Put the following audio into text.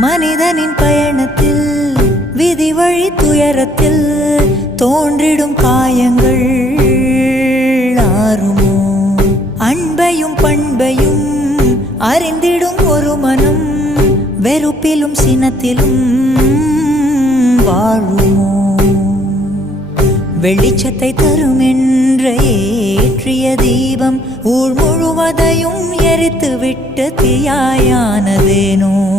மனிதனின் பயணத்தில் விதி வழி துயரத்தில் தோன்றிடும் காயங்கள் ஆறுமோ? அன்பையும் பண்பையும் அறிந்திடும் ஒரு மனம் வெறுப்பிலும் சினத்திலும் வாழுமோ? வெளிச்சத்தை தரும் என்ற ஏற்றிய தீபம் ஊர் முழுவதையும் எரித்து விட்டு தீயாயானதேனோ?